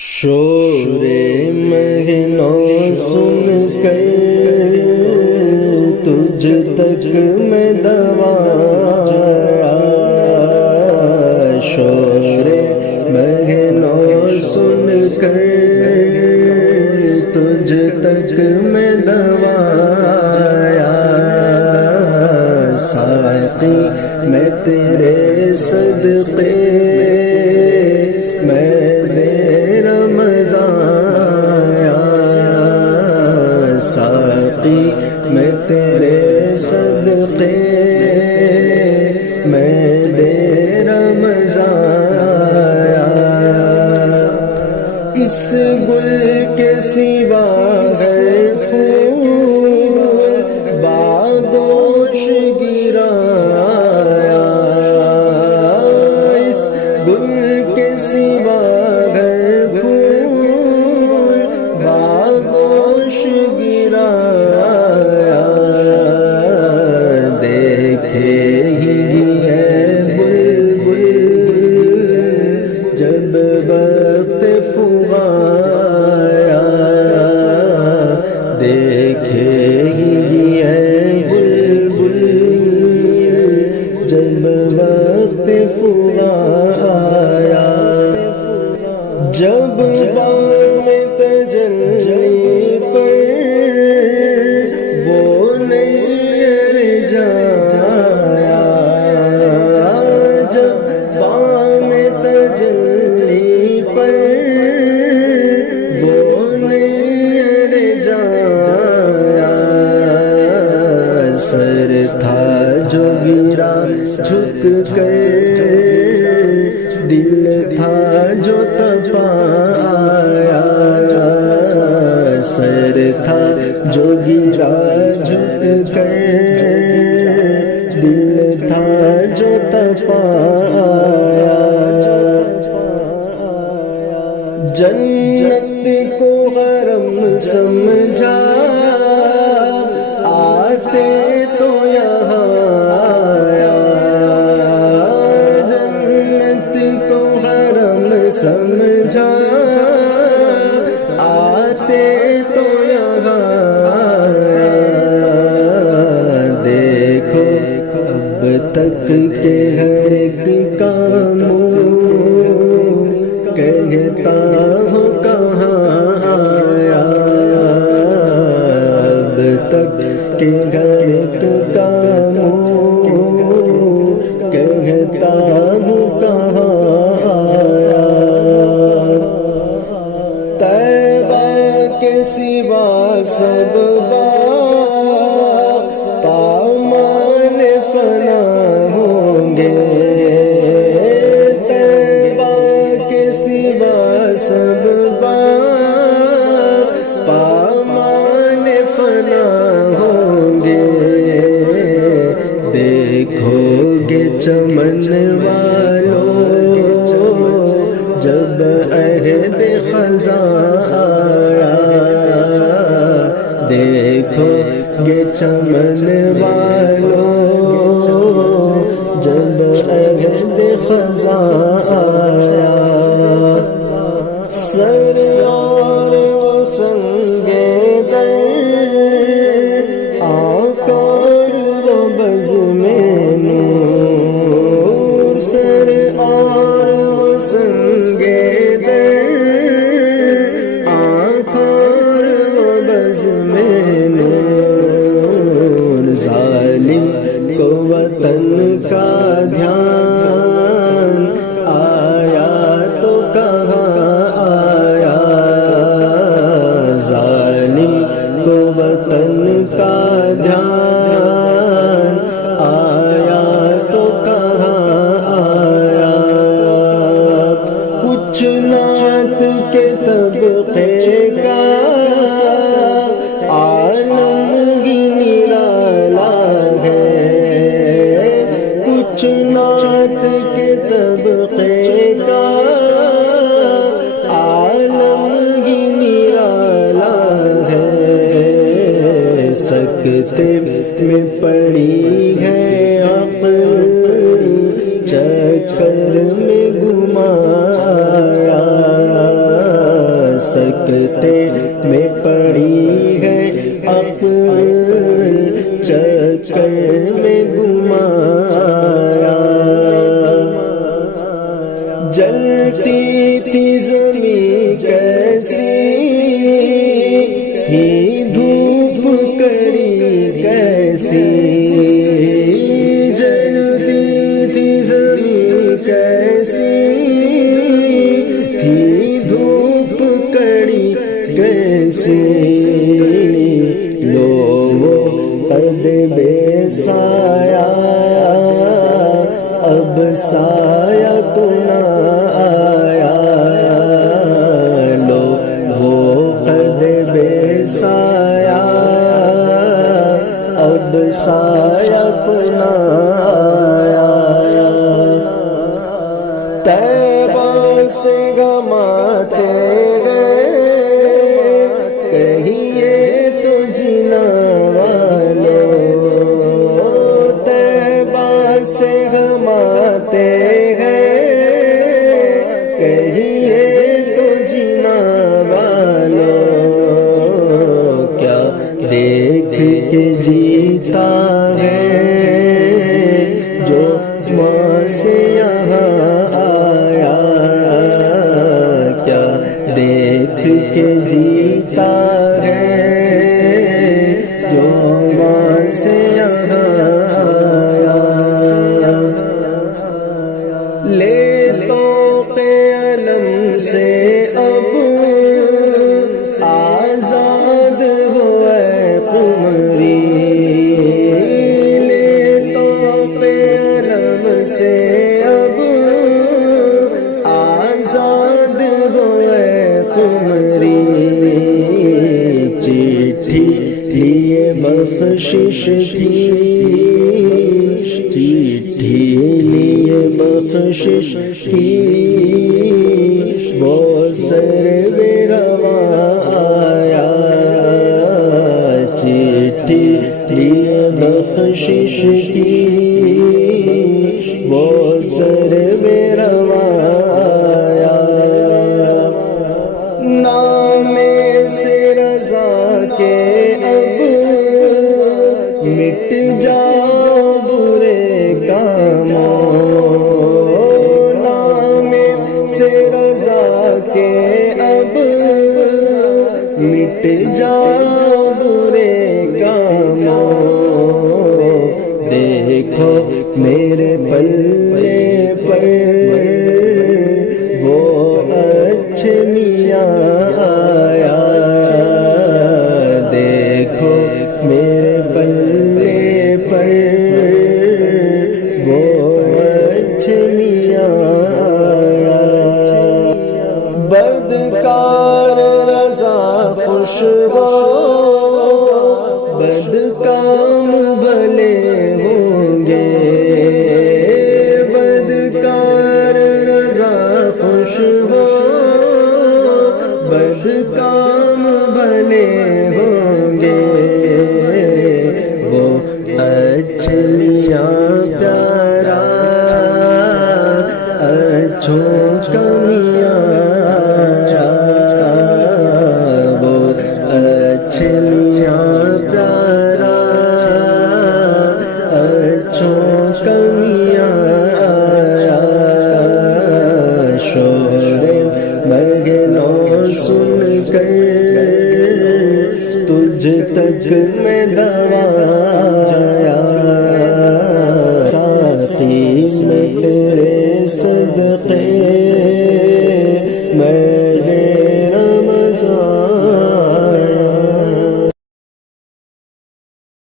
شور مہنوں سن کر تجھ تک میں دوایا، شور مہنوں سن کر تجھ تک میں دوایا، ساقی میں تیرے صدقے میں میں تیرے صدقے میں دے رمضان آیا، اس گل کے سوا ہے پھول باغوش گرایا، اس گل کے سوا ہے پھول باغوش گرایا، جب وقت فغایا، دیکھے گی ہے بلبل جب وقت فغایا، جب بام تجلی پر وہ نیر جایا، جب بام تجلی پر وہ نیر جایا، سر تھا جو گرا جھک کر، دل تھا جو تپایا، سر تھا جو گرا جھک کر، دل تھا جو تپایا، جنت کو حرم سمجھا آتے تو یہاں آیا، جنت کو حرم سمجھا آتے تو یہاں آیا، دیکھو اب تک کے ہر ایک کام کہتا ہوں کہاں آیا، اب تک کے ہر ایک کام کہتا ہوں کہاں آیا، طیبہ کے سوا سب پامال فنا ہوں گے، طیبہ کے سوا سب پامان فنا ہوں گے، دیکھو گے چمن والوں جب عہد خزاں آیا، دیکھو گے چمن والوں جب عہد خزاں آیا، سرور و سنگے در آکار و بزم نور، سرور و سنگے در آکار و بزم نور، ظالم کو وطن کا دھیان آیا تو کہاں آیا، ظالم کو وطن کا دھیان آیا تو کہاں آیا، کچھ نعت کے طبقے کا عالم ہی نرالا ہے، کچھ نعت کے طبقے کا عالم ہی نرالا ہے، سکتے میں پڑی ہے عقل چکر میں گمایا، تھی زمین کیسی تھی دھوپ کڑی کیسی جلتی تھی زمین کیسی تھی دھوپ کڑی کیسی لو وہ قد بے سایہ اب سایہ تو نہ آیا لو وہ قد بے سایہ اب سایہ تو نہ آیا طیبہ سے گھماتے گئے کہیے تو جنا والوں طیبہ سے گھماتے گئے کہیے تو جنا والوں کیا دیکھ کے جیتا ہے جو ماں سے یہاں آیا کیا دیکھ کے جیتا ہے جو ماں سے یہاں آیا لے طوق علم سے اب آزاد ہوئے قمری لے طوق علم سے اب آزاد ہوئے قمری چٹھی لیے بخشش کی چٹھی لیے بخشش کی وہ سرو رواں آیا چٹھی لیے بخشش کی وہ سرو رواں آیا نام سے رضا کے اب مٹ جاؤ برے کاموں نام سے رضا کے اب مٹ جاؤ برے کاموں دیکھو میرے پلے پر وہ اچھے میاں آیا دیکھو میرے پلے پر وہ اچھے میاں آیا بدکار رضا خوش ہو بدکام بھلے ہوں گے بدکار رضا خوش ہو بدکام بھلے ہوں گے وہ اچھے میاں پیارا اچھوں کا میاں وہ اچھے میاں پیارا اچھوں کا میاں شور مگنوں سن کر تجھ تک میں دوایا ساقی میں تیرے صدقے